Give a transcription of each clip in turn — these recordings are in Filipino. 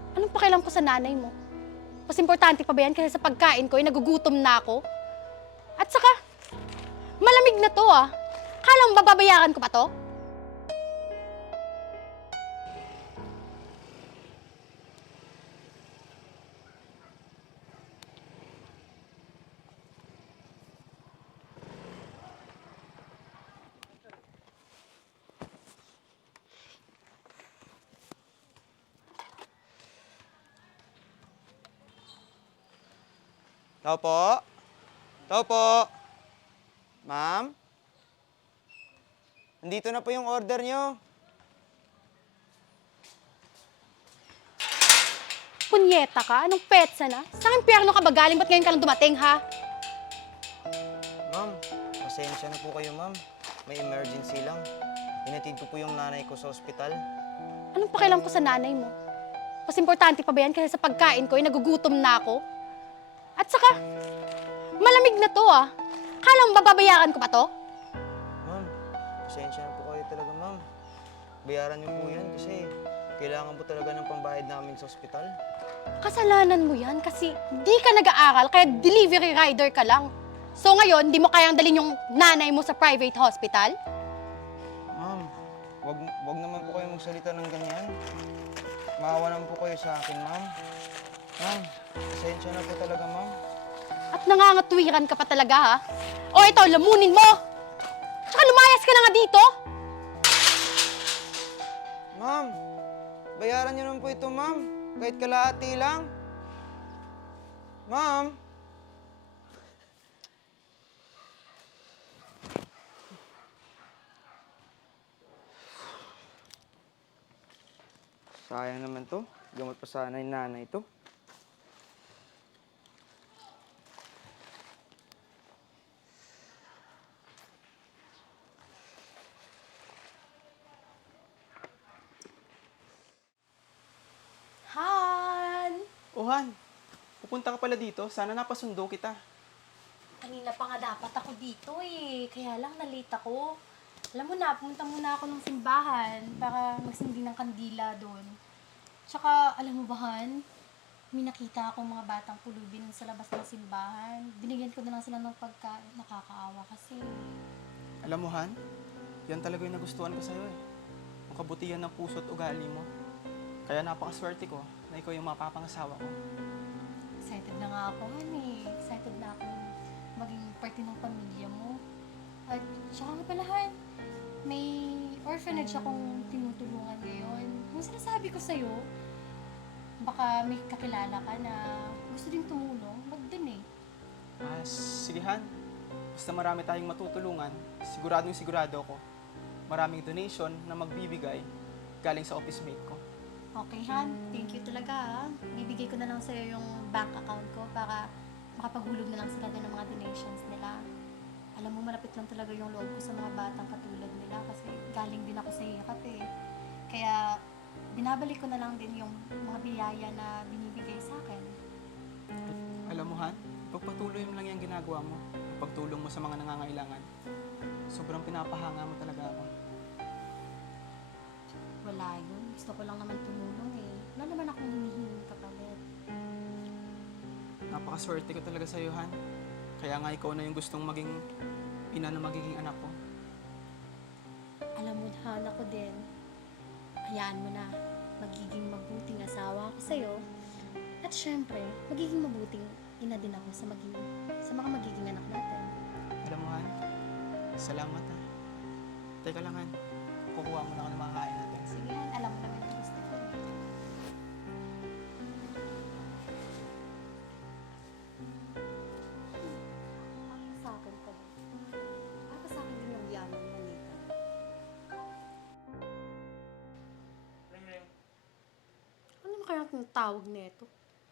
Anong pakialam ko sa nanay mo? Mas importante pa ba yan kasi sa pagkain ko, nagugutom na ako? At saka, malamig na to ah. Kala mo bababayaran ko pa to? Tao po? Tao po? Ma'am? Nandito na po yung order nyo. Punyeta ka? Anong petsa na? Saan impyerno ka ba galing? Ba't ngayon ka lang dumating, ha? Ma'am, pasensya na po kayo, ma'am. May emergency lang. Inatid ko po yung nanay ko sa ospital. Anong pakialam ko sa nanay mo? Mas importante pa ba yan kasi sa pagkain ko, nagugutom na ako? At saka, malamig na to ah. Kala mo bababayaran ko pa to? Ma'am, pasensya na po kayo talaga, ma'am. Bayaran niyo po yan kasi kailangan po talaga ng pambayad namin sa ospital. Kasalanan mo yan kasi di ka nag-aaral kaya delivery rider ka lang. So ngayon, di mo kayang dalhin yung nanay mo sa private hospital? Ma'am, wag naman po kayo magsalita ng ganyan. Maawa naman po kayo sa akin, ma'am. Ma'am, pasensya na po talaga, ma'am. At nangangatwiran ka pa talaga ha? O ito, lamunin mo! Tsaka lumayas ka na nga dito! Ma'am, bayaran niyo naman po ito, ma'am. Kahit kalahati lang. Ma'am. Sayang naman to. Gamot pa sana yung nanay to. Han! Oh, Han, pupunta ka pala dito. Sana napasundo kita. Kanina pa nga dapat ako dito eh. Kaya lang nalate ako. Alam mo na, pumunta muna ako ng simbahan para magsindi ng kandila doon. Tsaka, alam mo ba, Han? May nakita akong mga batang pulubin sa labas ng simbahan. Binigyan ko na lang sila ng pagkain. Nakakaawa kasi. Alam mo, Han, yan talaga yung nagustuhan ko sa'yo eh. Ang kabutihan ng puso at ugali mo. Kaya napakaswerte ko na ikaw yung mapapangasawa ko. Excited na nga ako, Han eh. Excited na ako maging parte ng pamilya mo. At tsaka nga pala, Han, may orphanage akong tinutulungan ngayon. Yung sinasabi ko sa'yo, baka may kakilala ka na gusto din tumulong, mag-donate. Sige, Han. Basta marami tayong matutulungan, sigurado ako. Maraming donation na magbibigay galing sa office mate ko. Okay, Han. Thank you talaga, ha. Bibigay ko na lang sa'yo yung bank account ko para makapaghulog na lang sila doon ng mga donations nila. Alam mo, malapit lang talaga yung loob ko sa mga batang katulad nila kasi galing din ako sa hirap eh. Kaya binabalik ko na lang din yung mga biyaya na binibigay sa akin. Alam mo, Han, pagpatuloy mo lang yung ginagawa mo. Yung pagtulong mo sa mga nangangailangan. Sobrang pinapahanga mo talaga ako. Wala yun. Gusto ko lang naman tumulong eh. Wala naman akong hinihingi kapalit. Napakaswerte ko talaga sa'yo, Han. Kaya nga ikaw na yung gustong maging ina na magiging anak ko. Alam mo, Han, ako din. Hayaan mo na. Magiging mabuting asawa ako sa'yo. At syempre, magiging mabuting ina din ako sa mga magiging anak natin. Alam mo, Han, salamat ha. Teka lang, Han. Kukuha mo na ako ng mga kain natin. Sige, Han, alam mo naman ang gusto ko. Sa akin pa ba? Para sa akin din yung yaman manita. Ano naman kaya ang tawag nito?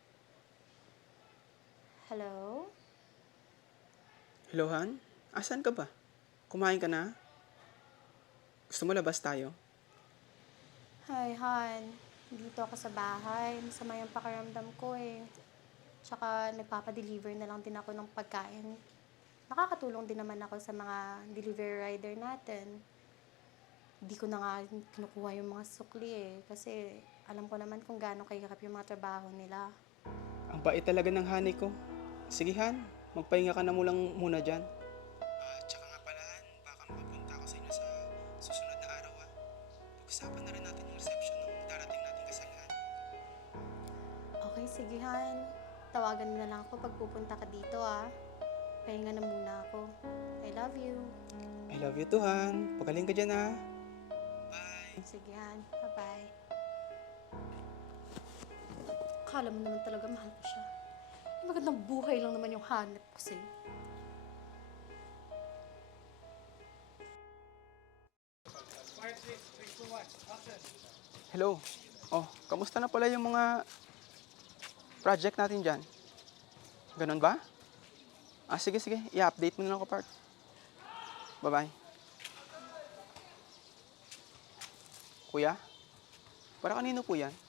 Hello? Hello, Han? Asan ka ba? Kumain ka na? Gusto mo labas tayo? Hi, Han. Dito ako sa bahay. Masama yung pakiramdam ko eh. Tsaka nagpapadeliver na lang din ako ng pagkain. Nakakatulong din naman ako sa mga delivery rider natin. Hindi ko na nga kinukuha yung mga sukli eh. Kasi Alam ko naman kung gaano kahirap yung mga trabaho nila. Ang bait talaga ng honey ko. Sige, Han. Magpahinga ka na muna dyan. Tsaka nga pala, Han, baka makapunta ako sa inyo sa susunod na araw, ha? Pag-usapan na rin natin yung reception ng darating nating kasalanan. Okay, sige Han. Tawagan mo na lang ako pag pupunta ka dito Pahinga na muna ako. I love you. I love you too, Han. Pagaling ka dyan, ha? Bye. Sige Han, bye-bye. Akala mo naman talaga mahal ko siya. Yung magandang buhay lang naman yung hanap ko sa'yo. Hello. Oh, kamusta na pala yung mga project natin dyan? Ganun ba? Sige. I-update mo na lang ako, Park. Bye-bye. Kuya? Para kanino po yan?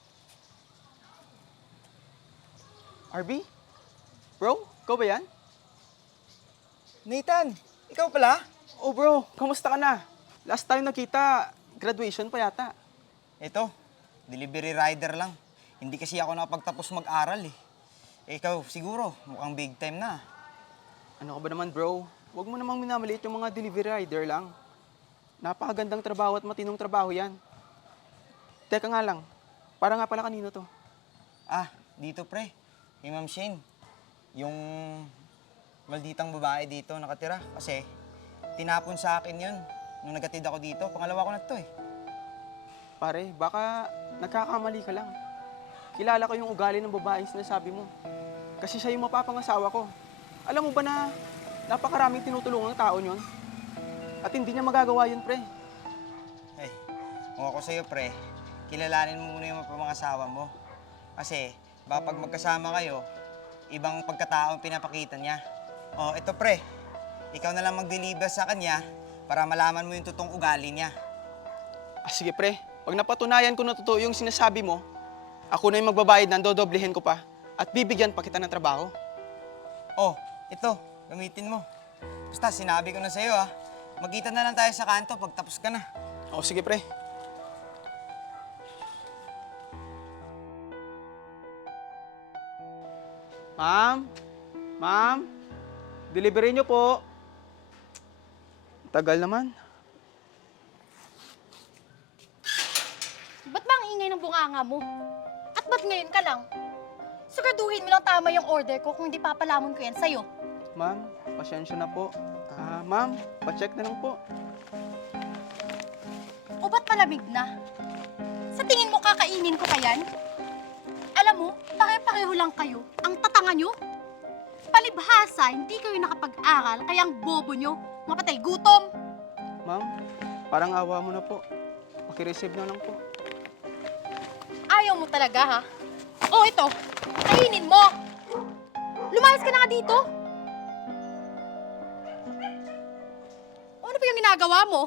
RB? Bro, ikaw ba yan? Nathan, ikaw pala? Oh bro, kamusta ka na? Last time nakita, graduation pa yata. Ito, delivery rider lang. Hindi kasi ako nakapagtapos mag-aral eh. Ikaw siguro, mukhang big time na. Ano ka ba naman bro? Huwag mo namang minamaliit yung mga delivery rider lang. Napakagandang trabaho at matinong trabaho yan. Teka nga lang, para nga pala kanino to? Dito pre. Kay Ma'am Shane. Yung malditang babae dito nakatira. Kasi tinapon sa akin yun nung nagatid ako dito. Pangalawa ko na to eh. Pare, baka nagkakamali ka lang. Kilala ko yung ugali ng babaeng sinasabi mo. Kasi siya yung mapapangasawa ko. Alam mo ba na napakaraming tinutulungan ng tao yun? At hindi niya magagawa yun, pre. Ay, kung ako sa'yo pre, kilalanin mo muna yung mapapangasawa mo. Kasi baka pag magkasama kayo, ibang pagkatao ang pinapakita niya. Ito pre, ikaw na lang mag-deliver sa kanya para malaman mo yung totoong ugali niya. Sige pre, pag napatunayan ko na totoo yung sinasabi mo, ako na yung magbabayad ng dodoblehin ko pa at bibigyan pa kita ng trabaho. Ito, gamitin mo. Basta sinabi ko na sa'yo magkita na lang tayo sa kanto pag tapos ka na. Sige pre. Ma'am, delivery niyo po. Tagal naman. Ba't ba ang ingay ng bunganga mo? At ba't ngayon ka lang? Siguraduhin mo lang tama yung order ko kung hindi papalamon ko yan sa'yo. Ma'am, pasensya na po. Ma'am, pa-check na lang po. O ba't malamig na? Sa tingin mo kakainin ko kayan? Alam mo, pare-pareho lang kayo. Ang tatanga nyo. Palibhasa, hindi kayo nakapag-aral, kaya ang bobo nyo. Mga patay, gutom. Ma'am, parang awa mo na po. Paki-receive na lang po. Ayaw mo talaga, ha? Ito. Kainin mo. Lumayas ka na nga dito. Ano ba yung ginagawa mo?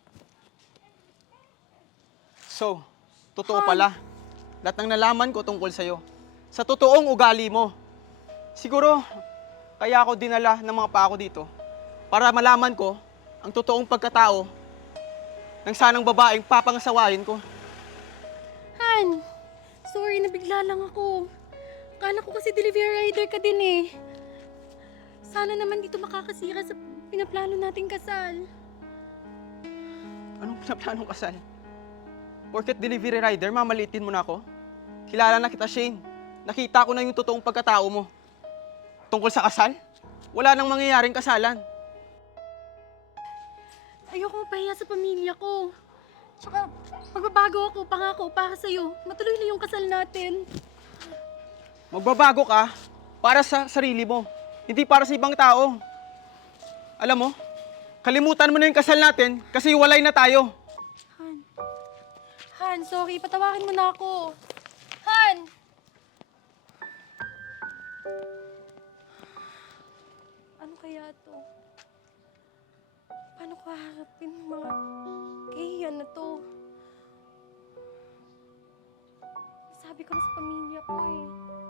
So, totoo pala. Lahat ng nalaman ko tungkol sa'yo. Sa totoong ugali mo. Siguro, kaya ako dinala ng mga pako dito para malaman ko ang totoong pagkatao ng sanang babaeng papangasawain ko. Han, sorry, nabigla lang ako. Kala ko kasi delivery rider ka din eh. Sana naman dito makakasira sa pinaplano nating kasal. Anong pinaplanong kasal? Porket delivery rider, mamaliitin mo na ako? Kilala na kita, Shane. Nakita ko na yung totoong pagkatao mo. Tungkol sa kasal? Wala nang mangyayaring kasalan. Ayoko mapahiya sa pamilya ko. Tsaka, magbabago ako, pangako, para sa'yo. Matuloy na yung kasal natin. Magbabago ka para sa sarili mo, hindi para sa ibang tao. Alam mo, kalimutan mo na yung kasal natin kasi walay na tayo. Han, sorry, patawarin mo na ako. Han! Ano kaya to? Paano ko haharapin ng mga kahiyan na to? Sabi ko na sa pamilya ko eh.